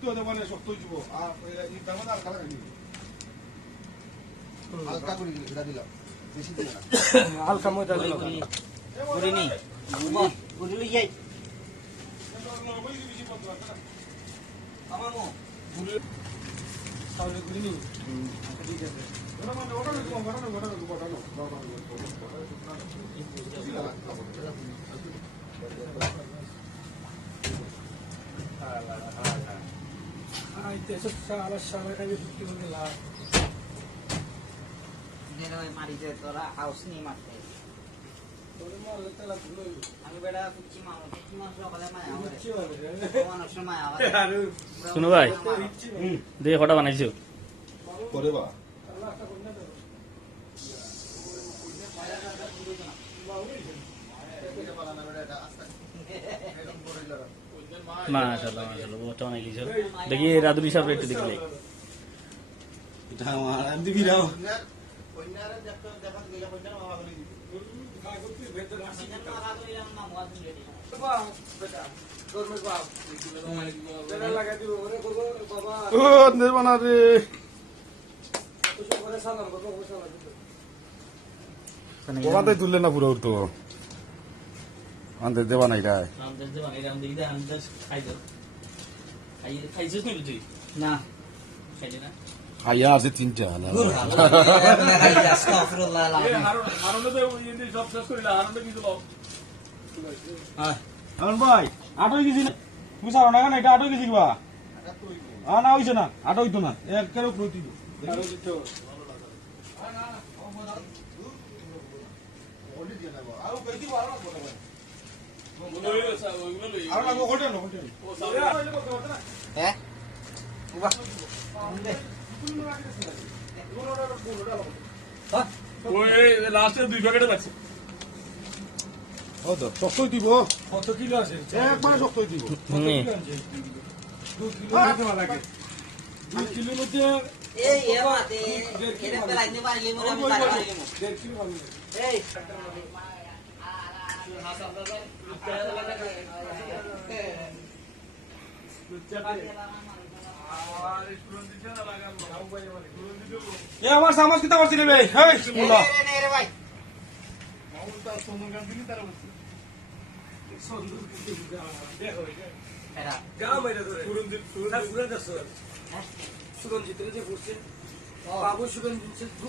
তো মানে শক্ত হয়ে যাব আর এই দাম আর কালা খাই হালকা করে এটা দিলাম বেশি দিও না হালকা ময়দা দিলাম গুড়ি নি গুড়ি লই যাই আমার মো গুড়ি তাহলে গুড়ি নি ঠিক আছে ওটা মানে ওটা তেসব সারা সারা খাইবে ফুটি করে লাভ নেরে মারিতে তোরা হাউস নি মারতে তোরে মারলে তালা ধুলো আমি বেটা কুচি মাছ সকালে মায়া হবে কি হবে মানুষ মায়া হবে আরে শুনো ভাই দিয়ে কটা বানাইছো করে বা আল্লাহ একটা কন্যা দাও মাশাআল্লাহ মাশাআল্লাহ বহুত বানাইছো দেখি রাদুরি সাহেব একটু দেখলে এটা আমার আমি দিবি দাও কন্যারে দেখতে দেখা দিলে কন্যার বাবা বলি কন্যার বাবা বলি না মুয়াজ রেডি বাবা বেটা তোর মে বাপ তেরা লাগা দিও ওরে বাবা বাবা ও নে বানা রে তো সব করে সালাম করব সালাম দিতে ওখানে তুললে না পুরো তো আনতে দেবা নাই রে রামদাস দে বানাই রামদাস দে রামদাস খাইছো খাইছিস নি তুই না খাইলি না খাইয়া আছে তিনটা না আস্তাগফিরুল্লাহ আলামিন হারুনে তো ইন্দি সব শেষ করিলা হারুনে কিছু লও হ্যাঁ আনন ভাই আটই গেছি না তুমি সারো না এটা আটই গেছি কিবা না হইছে না আটই হইতো না এক কেরো প্রতি আরো দিতে হ্যাঁ লাস্টে 2 প্যাকেটে লাগছে ও তো শক্তই দিব কত কিলো আছে একবারে শক্তই দিব 2 কিলো দিতে লাগে 2 কিলো মধ্যে এই এ মাতে এরে পেলাইতে পারলি মোরে আমি পারি পারলি 1.5 কিলো হবে এই এ আমার সামাজ কিতা করছিস রে ভাই হেই বিসমিল্লাহ রে ভাই এরা গা মেরে ধরে সুরঞ্জিত সুরঞ্জিত যে পড়ছে বাবু সুরঞ্জিত